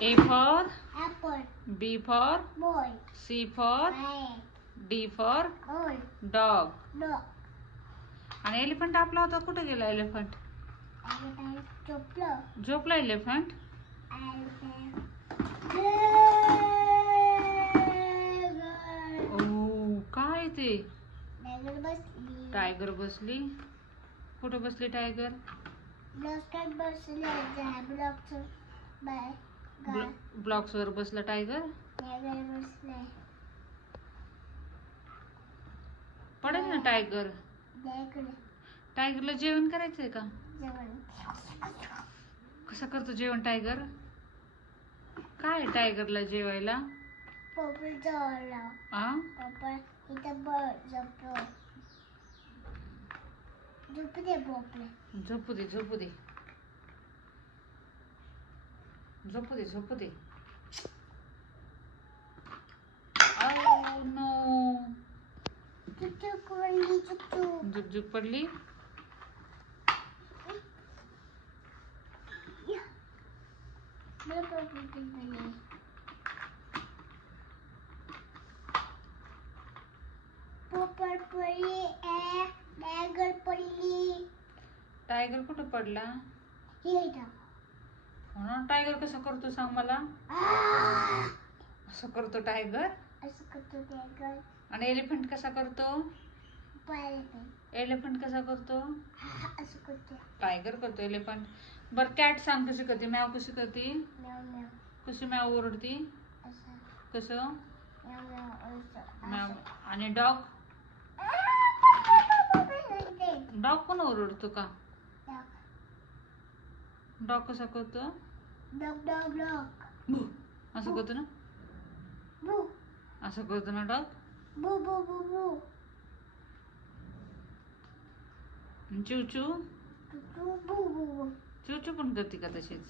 A for apple. B for Boy. C for Bear. D for Boy. dog. Dog. आणि elephant आपला होता कुठे गेला एलिफंट Elephant. Chopper. झोपला एलिफंट Elephant. ओ काय ते Tiger बसली. टायगर बसली कुठे बसली टायगर ब्लॉक्सवर बसले. ब्लॉक्सवर बाय. ब्लॉक्स वर बसला टायगर टायगर बसले. पडेल ना टायगर टायगरला जेवण करायचंय का जेवण. कसं करतो जेवण टायगर काय आहे टायगरला जेवायला पोपट जवळ. आ पोपट इथं बळ झोपलो. झोपू दे पोपट. झोपू दे झोपू दे झोपू दे झोपू दे Oh no. चुकचुक पडली. चुकचुक. झुकझुक पडली मला पोपट पडली. पोपट पडली. टायगर पडली. टायगर कुठं पडला हे इथं. हो ना टायगर कसं करतो सांग मला असं करतो टायगर असं करतो टायगर. आणि एलिफंट कसा करतो पाहिजे. एलिफंट कसा करतो असं करतो. टायगर करतो एलिफंट बर कॅट सांग कशी करते मॅव कशी करते म्याव म्याव. कशी मॅव ओरडती असं. कसं म्याव म्याव. असं. मॅव आणि डॉग डॉग पण ओरडतो का डॉग कसा करतो डॉग डॉग डॉग. भू असं करतो ना बू असं करतो ना डॉग बू बू बू बू. चिवचू बू बू बू बू. चिवचू पण करते का तशीच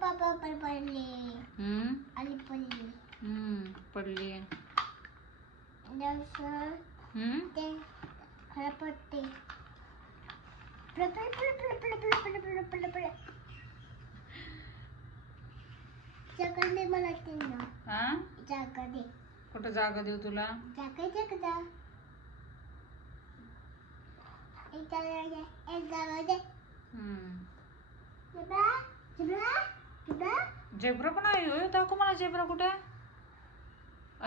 पापा पडले. आणि पडली. पडली ते खरं पडते. जागा दे मला ते ना. हा जागा दे. कुठं जागा देऊ तुला जागा जागा. एक जागा दे. एक जागा दे. Zebra zebra zebra. झेब्रा पण आहे होय दाखव मला झेब्रा कुठे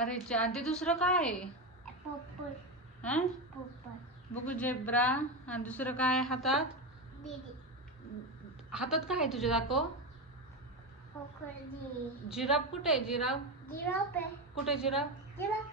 अरे ते दुसरं काय आहे पोपट. हा पोपट. बघू झेब्रा आणि दुसरं काय आहे हातात दीदी. हातात काय आहे तुझ्या दाखव पोपट. जिराफ कुठे आहे जिराफ जिराफ आहे. कुठे जिराफ जिराफ